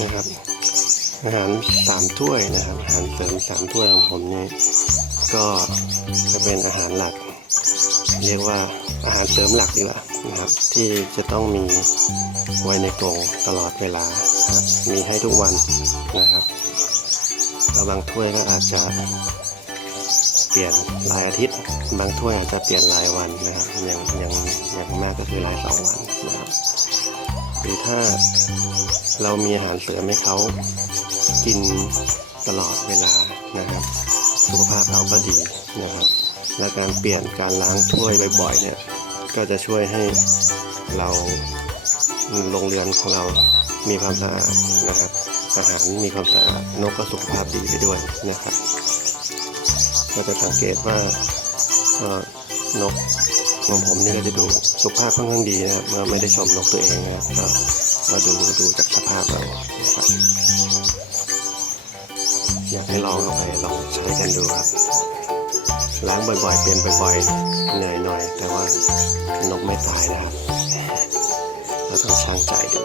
นะครับ อาหารสามถ้วยนะครับ อาหารเสริมสามถ้วยของผมนี่ก็จะเป็นอาหารหลัก เรียกว่าอาหารเสริมหลักดีกว่านะครับ ที่จะต้องมีไว้ในกรงตลอดเวลาครับมีให้ทุกวันนะครับแล้วบางถ้วยก็อาจจะเปลี่ยนรายอาทิตย์ บางถ้วยอาจจะเปลี่ยนรายวันนะครับอย่างอย่างอย่างมากก็คือรายสองวันนะครับ หรือถ้าเรามีอาหารเสริมให้เขากินตลอดเวลานะครับ สุขภาพเขาก็ดีนะครับ และการเปลี่ยนการล้างถ้วยบ่อยๆเนี่ย ก็จะช่วยให้เราโรงเรือนของเรามีความสะอาดนะครับ อาหารมีความสะอาดนกก็สุขภาพดีไปด้วยนะครับก็จะสังเกตว่านก ของผมนี่ก็จะดูสุขภาพค่อนข้างดีนะครับเมื่อไม่ได้ชมนกตัวเองนะครับก็มาดูดูจากสภาพเรานะครับอยากให้ลองเอาไปลองใช้กันดูครับล้างบ่อยๆ เปลี่ยนบ่อยๆเหนื่อยหน่อย แต่ว่านกไม่ตายนะครับเราต้องช่างใจดู